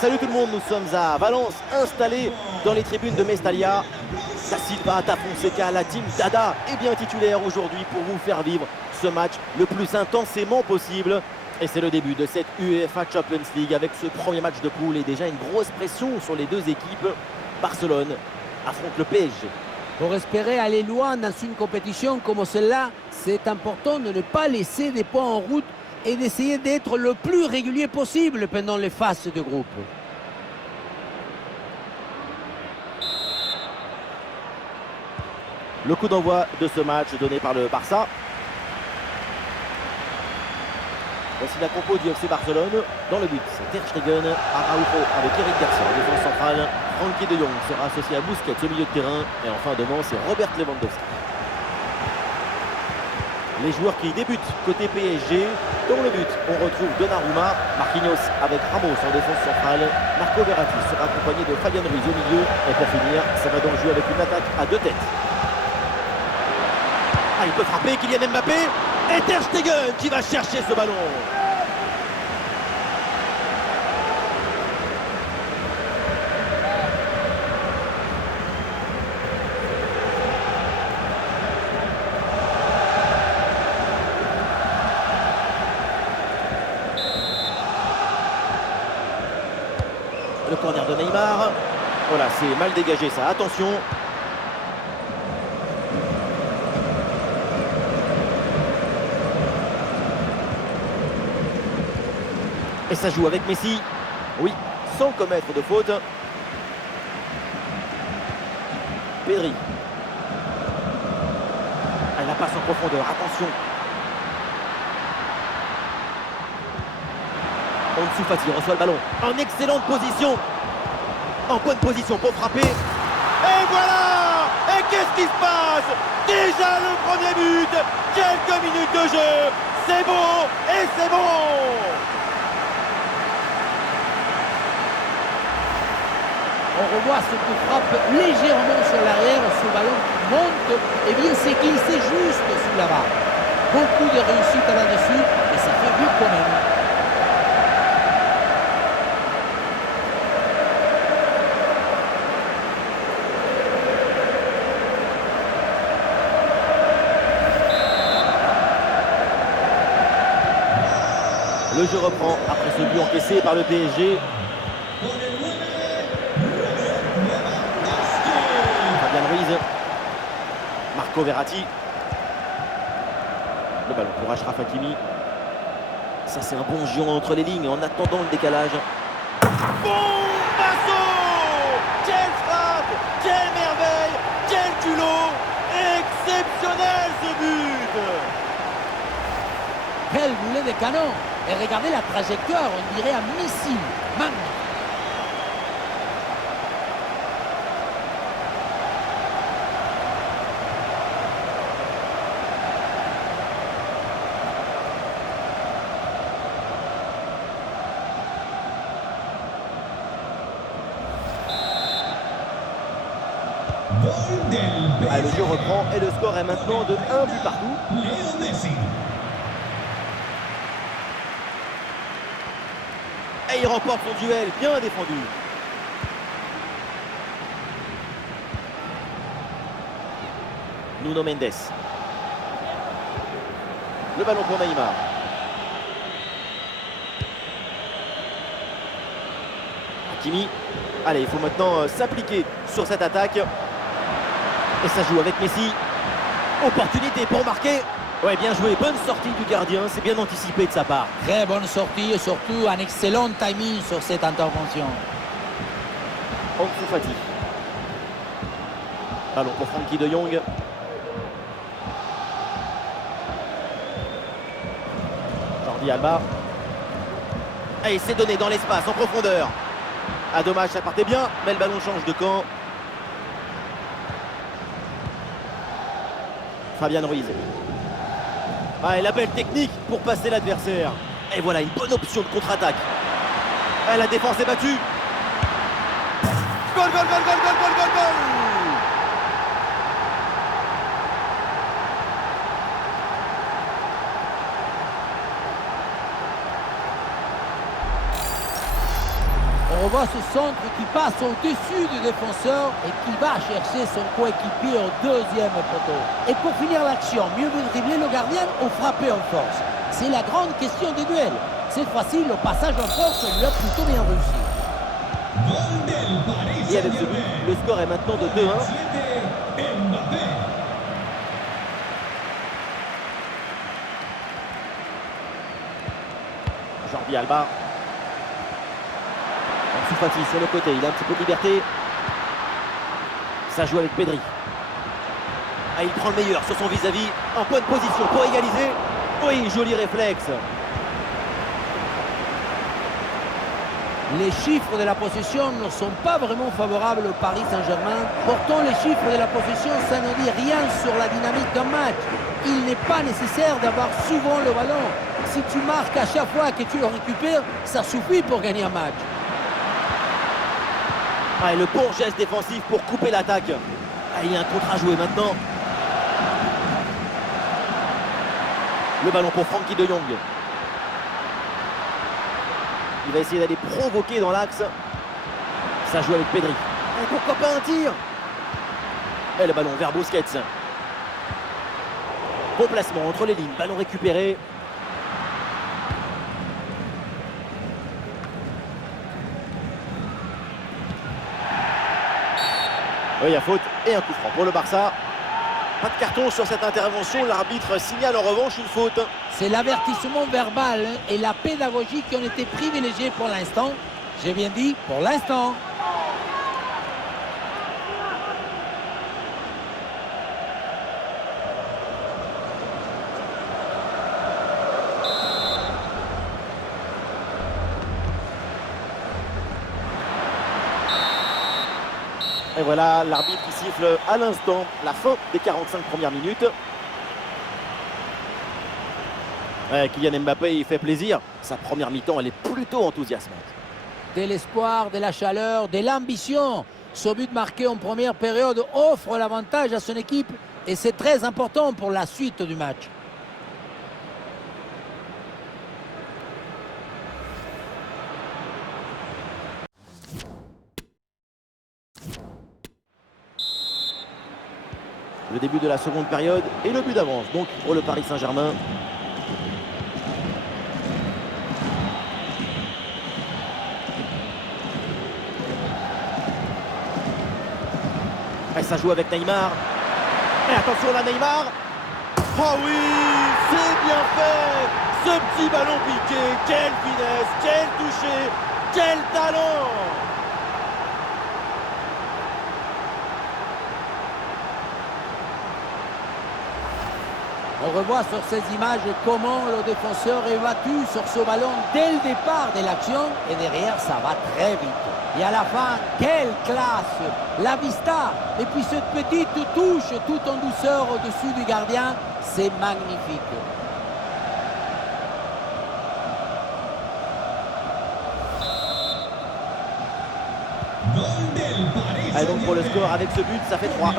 Salut tout le monde, nous sommes à Valence, installés dans les tribunes de Mestalla. Da Silva, Da Fonseca, la team Dada est bien titulaire aujourd'hui pour vous faire vivre ce match le plus intensément possible. Et c'est le début de cette UEFA Champions League avec ce premier match de poule et déjà une grosse pression sur les deux équipes. Barcelone affronte le PSG. Pour espérer aller loin dans une compétition comme celle-là, c'est important de ne pas laisser des points en route et d'essayer d'être le plus régulier possible pendant les phases de groupe. Le coup d'envoi de ce match donné par le Barça. Voici la compo du FC Barcelone. Dans le but, c'est Ter Stegen, Araujo avec Eric Garcia en défense centrale. Frenkie de Jong sera associé à Busquets au milieu de terrain. Et enfin devant, c'est Robert Lewandowski. Les joueurs qui débutent côté PSG. Dans le but, on retrouve Donnarumma, Marquinhos avec Ramos en défense centrale. Marco Verratti sera accompagné de Fabian Ruiz au milieu. Et pour finir, ça va donc jouer avec une attaque à deux têtes. Ah, il peut frapper, Kylian Mbappé. Et Ter Stegen qui va chercher ce ballon. Le corner de Neymar. Voilà, c'est mal dégagé ça. Attention. Et ça joue avec Messi. Oui, sans commettre de faute. Pedri. Ah, la passe en profondeur. Attention. Ansu Fati reçoit le ballon. En excellente position. En bonne position pour frapper. Et voilà! Et qu'est-ce qui se passe? Déjà le premier but. Quelques minutes de jeu. C'est beau et c'est bon. On revoit ce qui frappe légèrement sur l'arrière, ce ballon monte et bien s'églisse juste sous la barre. Beaucoup de réussite là-dessus et ça fait but quand même. Le jeu reprend après ce but encaissé par le PSG. Fabian Ruiz. Marco Verratti. Le ballon pour Achraf Hakimi. Ça c'est un bon jeu entre les lignes en attendant le décalage. Bombasso! Quelle frappe! Quelle merveille! Quel culot! Exceptionnel ce but! Quel boulet de canon! Et regardez la trajectoire, on dirait un missile. Magnifique. Ah, le jeu reprend et le score est maintenant de 1 but partout. Et il remporte son duel, bien défendu. Nuno Mendes. Le ballon pour Neymar. Hakimi. Allez, il faut maintenant s'appliquer sur cette attaque. Et ça joue avec Messi. Opportunité pour marquer. Ouais, bien joué. Bonne sortie du gardien. C'est bien anticipé de sa part. Très bonne sortie et surtout un excellent timing sur cette intervention. Ansu Fati. Ballon pour Frenkie de Jong. Jordi Alba. Et c'est donné dans l'espace, en profondeur. Ah, dommage, ça partait bien, mais le ballon change de camp. Fabian Ruiz. Ah, et la belle technique pour passer l'adversaire. Et voilà, une bonne option de contre-attaque. Ah, la défense est battue. Goal, goal, goal, goal, goal, goal, goal, goal. On revoit ce centre qui passe au-dessus du défenseur et qui va chercher son coéquipier au deuxième poteau. Et pour finir l'action, mieux vaut dribbler le gardien ou frapper en force. C'est la grande question des duels. Cette fois-ci, le passage en force lui a plutôt bien réussi. Et avec ce but, le score est maintenant de 2-1. Jordi Alba. Ansu Fati sur le côté, il a un petit peu de liberté. Ça joue avec Pedri. Ah, il prend le meilleur sur son vis-à-vis. En bonne position pour égaliser. Oui, joli réflexe. Les chiffres de la possession ne sont pas vraiment favorables au Paris Saint-Germain. Pourtant, les chiffres de la possession, ça ne dit rien sur la dynamique d'un match. Il n'est pas nécessaire d'avoir souvent le ballon. Si tu marques à chaque fois que tu le récupères, ça suffit pour gagner un match. Ah, et le bon geste défensif pour couper l'attaque. Ah, il y a un contre à jouer maintenant. Le ballon pour Frenkie de Jong. Il va essayer d'aller provoquer dans l'axe. Ça joue avec Pedri. Et pourquoi pas un tir? Et le ballon vers Busquets. Bon placement entre les lignes. Ballon récupéré. Oui, il y a faute et un coup franc pour le Barça. Pas de carton sur cette intervention. L'arbitre signale en revanche une faute. C'est l'avertissement verbal et la pédagogie qui ont été privilégiés pour l'instant. J'ai bien dit pour l'instant. Et voilà l'arbitre qui siffle à l'instant la fin des 45 premières minutes. Ouais, Kylian Mbappé, il fait plaisir. Sa première mi-temps, elle est plutôt enthousiasmante. De l'espoir, de la chaleur, de l'ambition. Ce but marqué en première période offre l'avantage à son équipe et c'est très important pour la suite du match. Le début de la seconde période et le but d'avance donc pour le Paris Saint-Germain. Et ça joue avec Neymar. Et attention là, Neymar. Oh oui, c'est bien fait. Ce petit ballon piqué, quelle finesse, quel toucher, quel talent. On revoit sur ces images comment le défenseur est battu sur ce ballon dès le départ de l'action et derrière ça va très vite. Et à la fin, quelle classe! La vista et puis cette petite touche tout en douceur au-dessus du gardien, c'est magnifique. Et donc pour le score avec ce but, ça fait 3-1.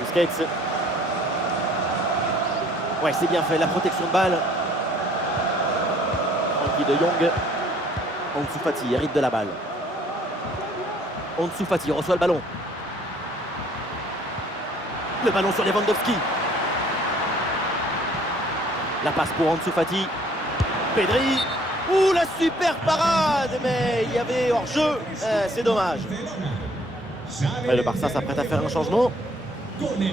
Busquets. Ouais, c'est bien fait, la protection de balle. Frenkie de Jong. Ansu Fati hérite de la balle. Ansu Fati reçoit le ballon. Le ballon sur Lewandowski. La passe pour Ansu Fati. Pedri. Ouh, la super parade. Mais il y avait hors-jeu. C'est dommage. Et le Barça s'apprête à faire un changement. Con el 10,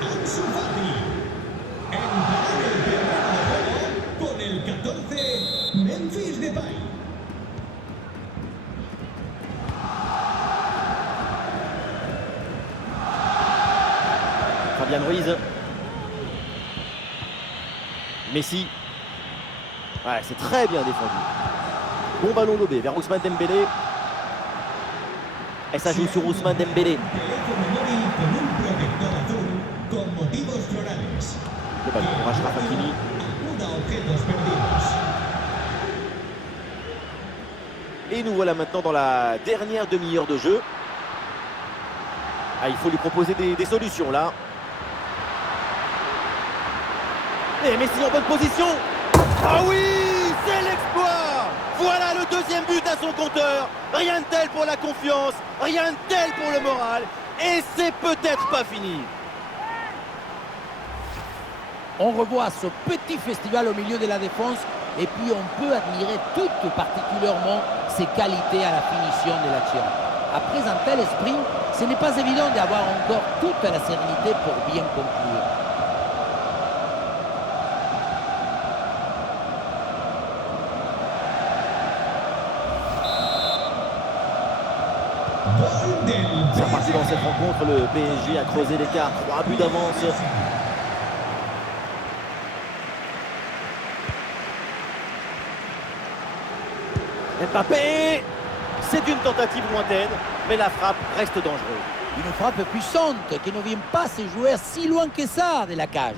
Ansu Fati. Entrará en el terreno de juego con el 14, Memphis Depay. Fabian Ruiz. Messi. Ouais, c'est très bien défendu. Bon ballon lobé vers Ousmane Dembélé. Et ça joue sur Ousmane Dembélé. Le ballon pour Achraf Hakimi. Et nous voilà maintenant dans la dernière demi-heure de jeu. Ah, il faut lui proposer des solutions là. Et Messi en bonne position. Ah oui, c'est l'exploit! Voilà le deuxième but à son compteur. Rien de tel pour la confiance, rien de tel pour le moral. Et c'est peut-être pas fini. On revoit ce petit festival au milieu de la défense et puis on peut admirer tout particulièrement ses qualités à la finition de l'action. Après un tel sprint, ce n'est pas évident d'avoir encore toute la sérénité pour bien conclure. C'est reparti dans cette rencontre, le PSG a creusé l'écart, 3 buts d'avance. Mbappé, c'est une tentative lointaine, mais la frappe reste dangereuse. Une frappe puissante qui ne vient pas se jouer si loin que ça de la cage.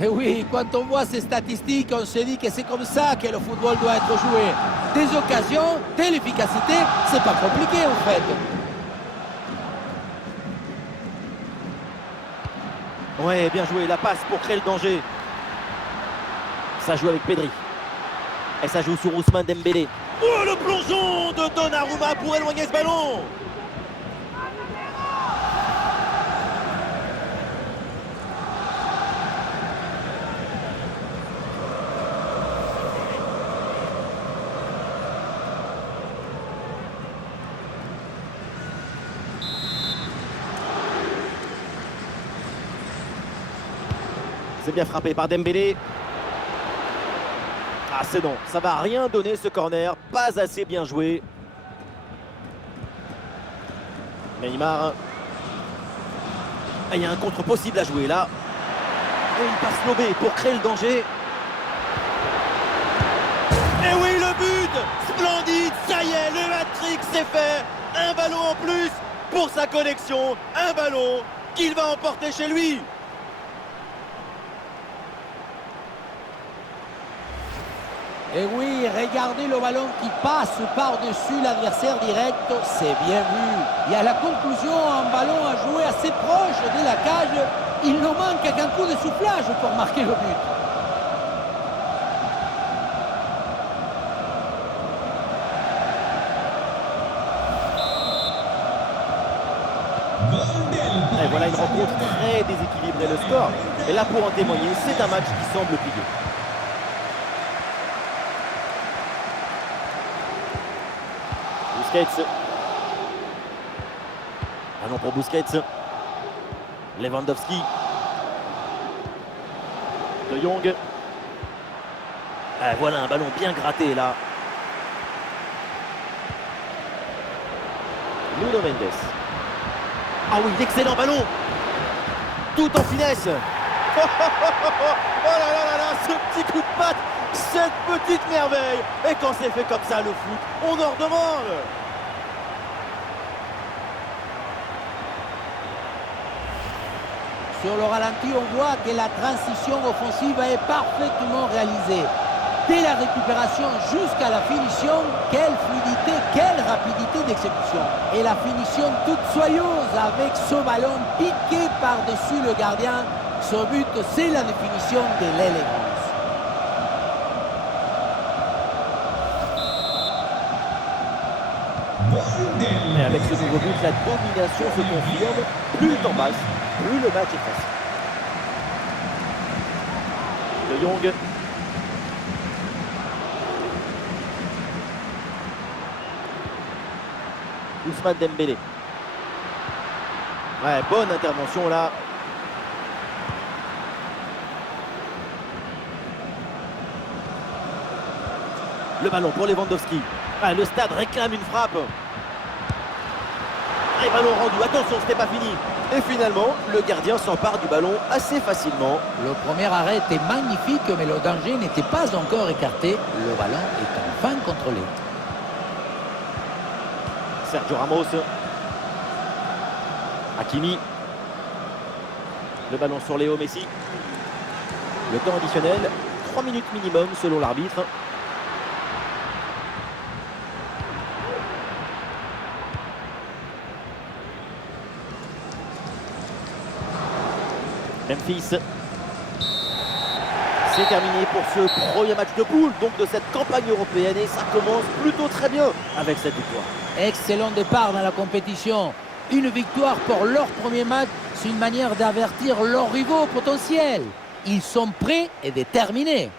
Et oui, quand on voit ces statistiques, on se dit que c'est comme ça que le football doit être joué. Des occasions, de l'efficacité, c'est pas compliqué en fait. Ouais, bien joué, la passe pour créer le danger. Ça joue avec Pedri. Et ça joue sur Ousmane Dembélé. Oh, le plongeon de Donnarumma pour éloigner ce ballon. C'est bien frappé par Dembélé. Ah, c'est non, ça va rien donner ce corner, pas assez bien joué. Neymar. Ah, il y a un contre possible à jouer là. Et une passe lobée pour créer le danger. Et oui, le but! Splendide, ça y est, le hat-trick c'est fait. Un ballon en plus pour sa collection. Un ballon qu'il va emporter chez lui. Et oui, regardez le ballon qui passe par-dessus l'adversaire direct, c'est bien vu. Et à la conclusion, un ballon à jouer assez proche de la cage, il ne manque qu'un coup de soufflage pour marquer le but. Et voilà une rencontre très déséquilibrée, le score. Et là, pour en témoigner, c'est un match qui semble plié. Busquets. Ah non pour Busquets. Lewandowski. De Jong. Ah, voilà un ballon bien gratté là. Nuno Mendes. Ah oui, l'excellent ballon. Tout en finesse. Oh là là là là, ce petit coup de patte, cette petite merveille. Et quand c'est fait comme ça le foot, on en redemande. Sur le ralenti, on voit que la transition offensive est parfaitement réalisée. Dès la récupération jusqu'à la finition, quelle fluidité, quelle rapidité d'exécution. Et la finition toute soyeuse avec ce ballon piqué par-dessus le gardien. Ce but, c'est la définition de l'élégance. Mais avec ce nouveau but, la domination se confirme. Plus le temps passe, plus le match est facile. De Jong. Ousmane Dembélé. Ouais, bonne intervention là. Le ballon pour Lewandowski. Ah, le stade réclame une frappe. Et ballon rendu. Attention, c'était pas fini. Et finalement, le gardien s'empare du ballon assez facilement. Le premier arrêt était magnifique, mais le danger n'était pas encore écarté. Le ballon est enfin contrôlé. Sergio Ramos. Hakimi. Le ballon sur Léo Messi. Le temps additionnel, 3 minutes minimum selon l'arbitre. Memphis. C'est terminé pour ce premier match de poule donc de cette campagne européenne et ça commence plutôt très bien avec cette victoire. Excellent départ dans la compétition. Une victoire pour leur premier match, c'est une manière d'avertir leurs rivaux potentiels. Ils sont prêts et déterminés.